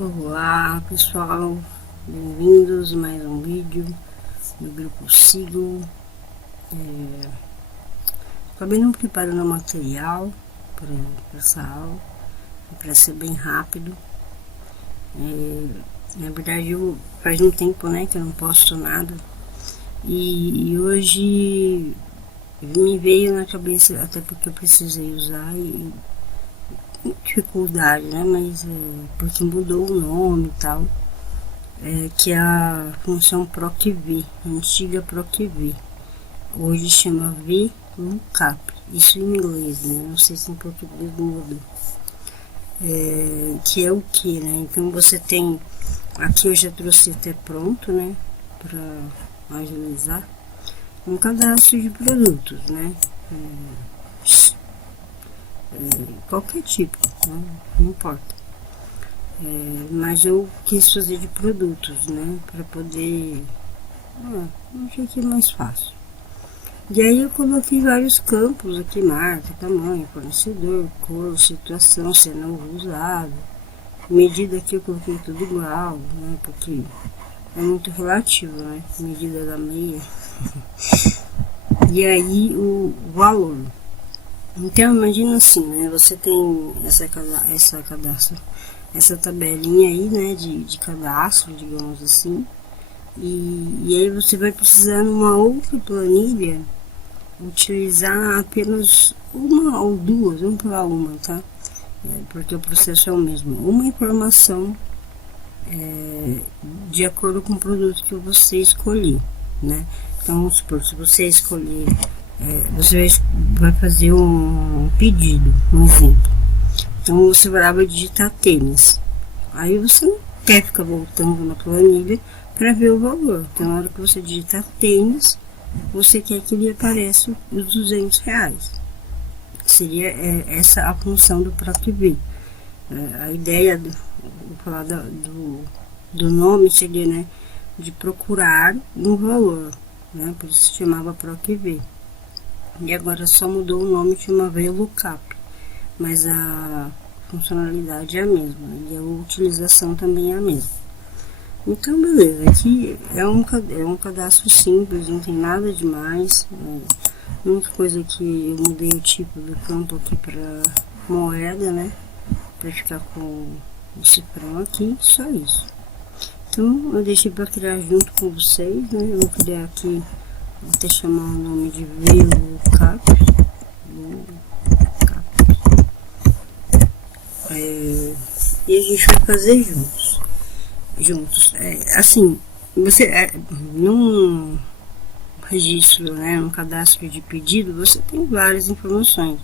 Olá pessoal, bem-vindos a mais um vídeo do grupo Sigo. Acabei não preparando o material para essa aula, para ser bem rápido. Na verdade, faz um tempo, né, que eu não posto nada, e hoje me veio na cabeça, até porque eu precisei usar e dificuldade, né, mas porque mudou o nome e tal, que é a função PROC-V, antiga PROC-V, hoje chama VLOOKUP, isso em inglês, né, não sei se em português mudou. Que é o que, né? Então você tem, aqui eu já trouxe até pronto, né, para agilizar, um cadastro de produtos, né, qualquer tipo, né? Não importa, mas eu quis fazer de produtos, né, para poder, achei que é mais fácil. E aí eu coloquei vários campos aqui, marca, tamanho, fornecedor, cor, situação, se é novo usado, medida aqui eu coloquei tudo igual, né, porque é muito relativo, né, medida da meia. E aí o valor. Então imagina assim, né, você tem essa tabelinha aí, né, de cadastro, digamos assim, e aí você vai precisar numa outra planilha utilizar apenas uma ou duas, vamos falar uma, tá? Porque o processo é o mesmo. Uma informação de acordo com o produto que você escolher, né? Então, vamos supor, se você escolher, você vai fazer um pedido, um exemplo. Então, você vai digitar tênis. Aí você não quer ficar voltando na planilha para ver o valor. Então, na hora que você digitar tênis, você quer que ele apareça os R$200. Seria essa a função do PROC-V. A ideia vou falar do nome seria, né, de procurar um valor, né, por isso se chamava PROC-V. E agora só mudou o nome, chama VLOOKUP, mas a funcionalidade é a mesma, e a utilização também é a mesma. Então, beleza, aqui é um cadastro simples, não tem nada demais. A única coisa que eu mudei o tipo do campo aqui para moeda, né, para ficar com o cifrão aqui, só isso. Então, eu deixei para criar junto com vocês, né, eu vou criar aqui, vou até chamar o nome de VLOOKUP. E a gente vai fazer juntos. Assim, você num registro, né, num cadastro de pedido, você tem várias informações.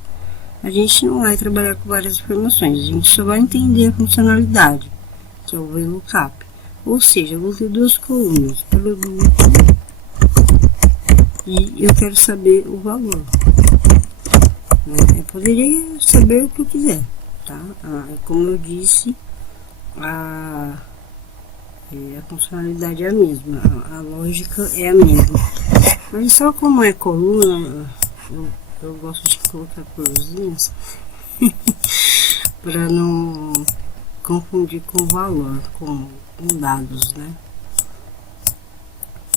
A gente não vai trabalhar com várias informações, a gente só vai entender a funcionalidade, que é o VLOOKUP. Ou seja, eu vou ter duas colunas, produto, e eu quero saber o valor. Eu poderia saber o que eu quiser, tá? Como eu disse, a funcionalidade é a mesma, a lógica é a mesma, mas só como é coluna, eu gosto de colocar corzinhas para não confundir com valor, com dados, né?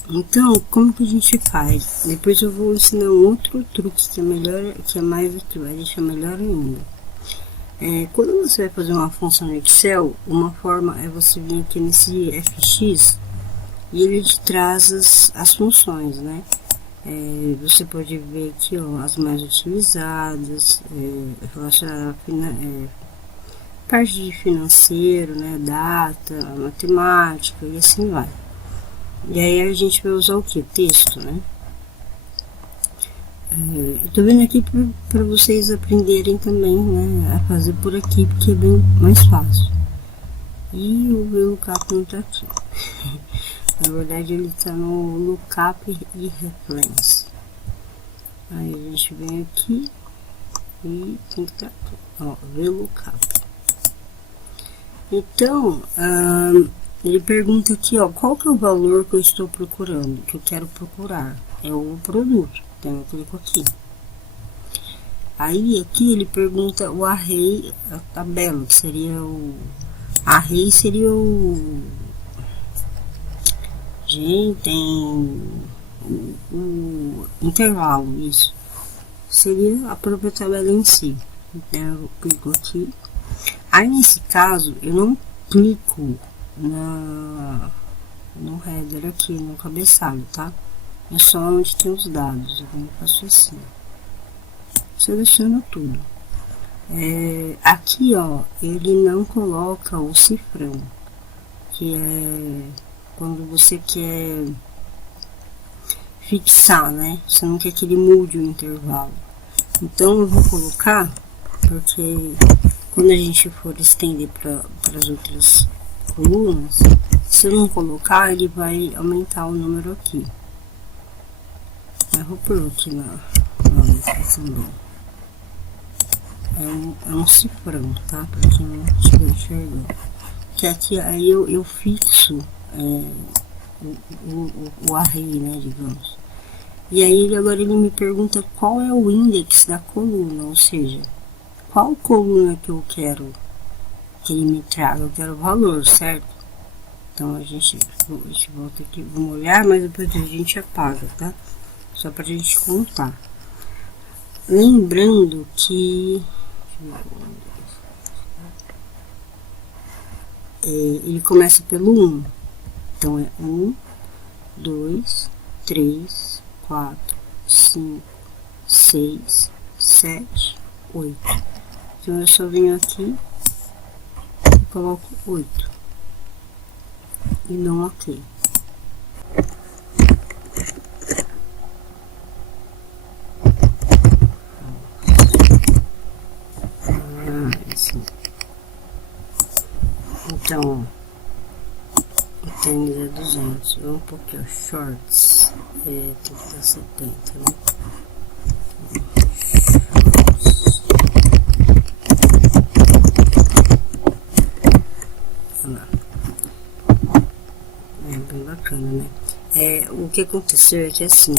Então, como que a gente faz? Depois eu vou ensinar um outro truque que é melhor, que vai deixar melhor ainda. Quando você vai fazer uma função no Excel, uma forma é você vir aqui nesse FX e ele te traz as funções, né? Você pode ver aqui, ó, as mais utilizadas, relacionadas a parte de financeiro, né? Data, matemática e assim vai. E aí a gente vai usar o que? Texto, né? Eu tô vendo aqui para vocês aprenderem também, né, a fazer por aqui, porque é bem mais fácil. E o VLOOKUP não tá aqui. Na verdade ele tá no lookup e reference. Aí a gente vem aqui e tem que estar aqui, ó, VLOOKUP. Então, ele pergunta aqui, ó, qual que é o valor que eu estou procurando, que eu quero procurar? É o produto. Então eu clico aqui. Aí aqui ele pergunta o array, a tabela, que seria Array seria o... Gente, tem o intervalo, isso. Seria a própria tabela em si. Então, eu clico aqui. Aí, nesse caso, eu não clico no header aqui, no cabeçalho, tá? É só onde tem os dados. Eu faço assim. Seleciono tudo. Aqui, ó, ele não coloca o cifrão, que é quando você quer fixar, né? Você não quer que ele mude o intervalo. Então, eu vou colocar, porque quando a gente for estender para as outras colunas, se eu não colocar, ele vai aumentar o número aqui. Eu vou pôr aqui na letra também. É um cifrão, tá? Para quem não estiver enxergando. Que aqui aí eu fixo o array, né, digamos. E aí agora ele me pergunta qual é o index da coluna, ou seja, qual coluna que eu quero que ele me traga. Eu quero o valor, certo? Então a gente volta aqui, vamos olhar, mas depois a gente apaga, tá? Só pra gente contar. Lembrando que ele começa pelo 1. Então é 1, 2, 3, 4, 5, 6, 7, 8. Então eu só venho aqui e coloco 8 e não ok. Assim. Então, o tênis é 200. Vamos pôr aqui, ó, shorts. Tem que dar 70, né? Bem bacana, né? O que aconteceu é que assim,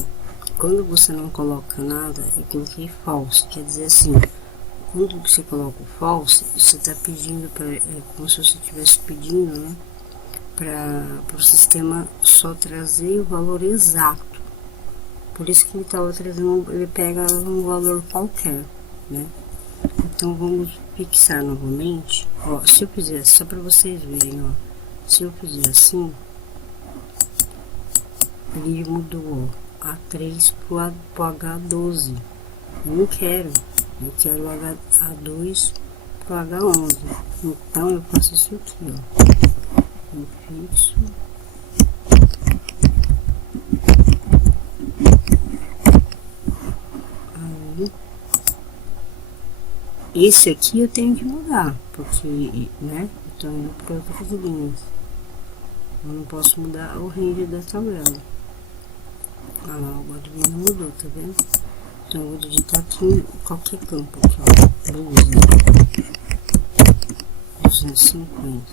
quando você não coloca nada, eu coloquei false, quer dizer assim, quando você coloca o false, você está pedindo como se você estivesse pedindo, né, para o sistema só trazer o valor exato. Por isso que ele estava trazendo, ele pega um valor qualquer, né? Então vamos fixar novamente. Ó, se eu fizer, só para vocês verem, ó, se eu fizer assim, ele mudou, ó, A3 pro H12. Eu não quero. Eu quero o A2 pro H11. Então eu faço isso aqui, ó. Eu fixo. Aí. Esse aqui eu tenho que mudar, porque, né? Eu tô indo para outras linhas. Eu não posso mudar o range da tabela. Ah lá, agora ele não mudou, tá vendo? Então eu vou digitar aqui em qualquer campo, aqui, ó, blusa, 250,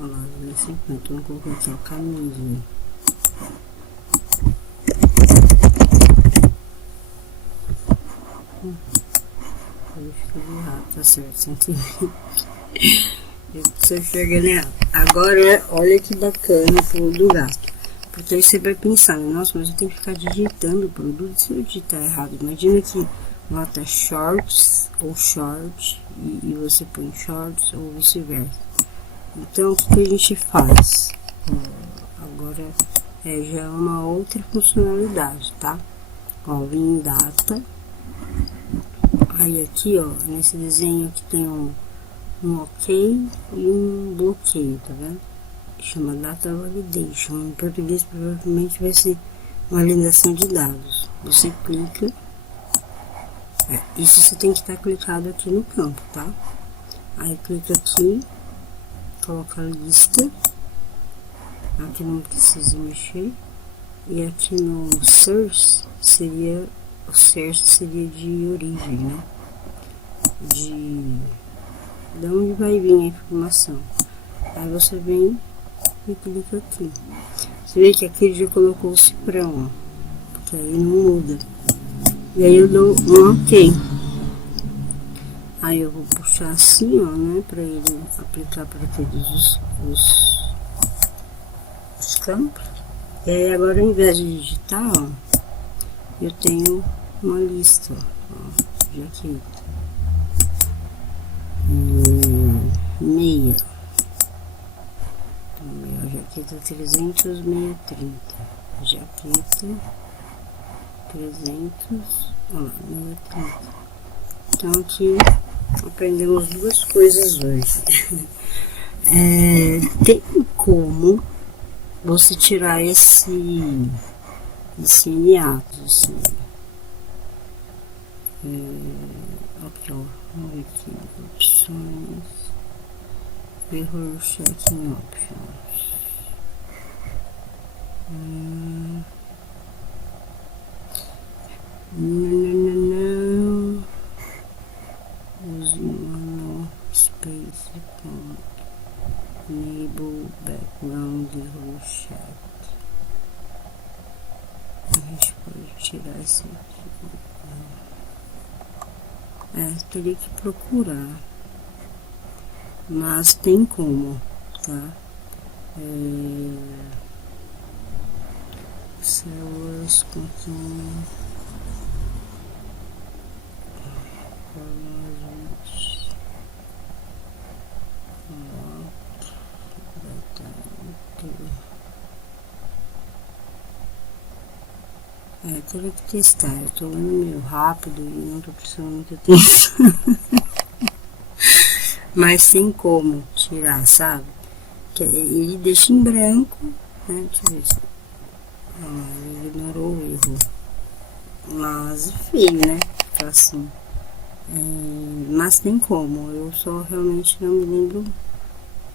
olha lá, 250, vamos colocar aqui, ó, camisa, eu escrevi errado, tá certo, 120, eu tô enxergando errado. Agora, olha que bacana o do gato. Porque aí você vai pensar, nossa, mas eu tenho que ficar digitando o produto. Se eu digitar errado, imagina que nota shorts ou short e você põe shorts ou vice-versa. Então o que a gente faz? Agora já é uma outra funcionalidade, tá? Ó, vem em data. Aí aqui, ó, nesse desenho aqui tem um ok e um bloqueio, tá vendo? Chama Data Validation. Em português provavelmente vai ser validação de dados. Você clica. Isso você tem que estar clicado aqui no campo, tá? Aí clica aqui, coloca a lista. Aqui não precisa mexer. E aqui no source seria de origem, né? De onde vai vir a informação. Aí você vem e clica aqui. Você vê que aqui ele já colocou o cifrão, ó, porque aí não muda. E aí eu dou um ok. Aí eu vou puxar assim, ó, né, pra ele aplicar para todos os campos. E aí agora, ao invés de digitar, ó, eu tenho uma lista, ó, jaqueta. Meia. Então, jaqueta 300, meia 30. Jaqueta 300, ó, meia 30. Então aqui aprendemos duas coisas hoje. Tem como você tirar esse hiato, assim. Aqui, ó, vamos ver aqui, opções, error checking options. Não. Use manual space point. Enable background error check. A gente pode tirar esse aqui. Teria que procurar, mas tem como, tá? Células contêm teria que testar. Eu tô indo meio rápido e não tô prestando muita atenção. Mas tem como tirar, sabe? Que ele deixa em branco, né? Deixa eu ver se... ele ignorou o erro. Mas é feio, né? Ficar assim. Mas tem como. Eu só realmente não me lembro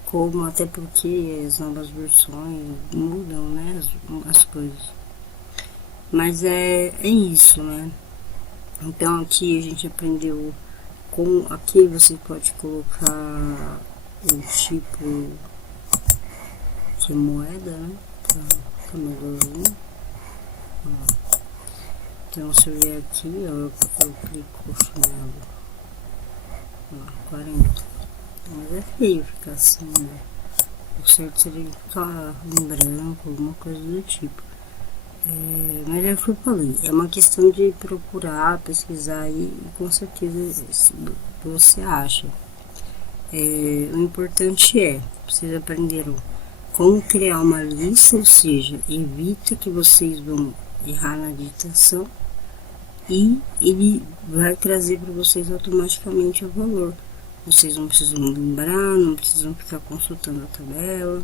como, até porque as novas versões mudam, né? As coisas. Mas é isso, né? Então aqui a gente aprendeu com... Aqui você pode colocar o tipo de moeda, né? Pra melhor. Então se eu vier aqui, ó, eu clico chinelo. 40. Mas é feio ficar assim, né? O certo seria ficar em branco, alguma coisa do tipo. Mas é o que eu falei, é uma questão de procurar, pesquisar e com certeza você acha. O importante vocês aprenderam como criar uma lista, ou seja, evita que vocês vão errar na digitação e ele vai trazer para vocês automaticamente o valor. Vocês não precisam lembrar, não precisam ficar consultando a tabela.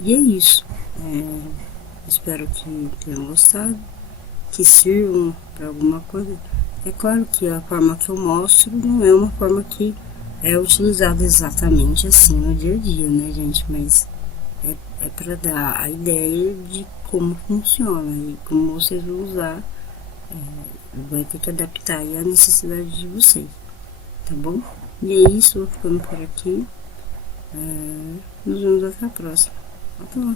E é isso. Espero que tenham gostado, que sirvam para alguma coisa. É claro que a forma que eu mostro não é uma forma que é utilizada exatamente assim no dia a dia, né, gente? Mas é para dar a ideia de como funciona e como vocês vão usar. Vai ter que adaptar aí a necessidade de vocês, tá bom? E é isso, vou ficando por aqui. Nos vemos até a próxima. Até lá.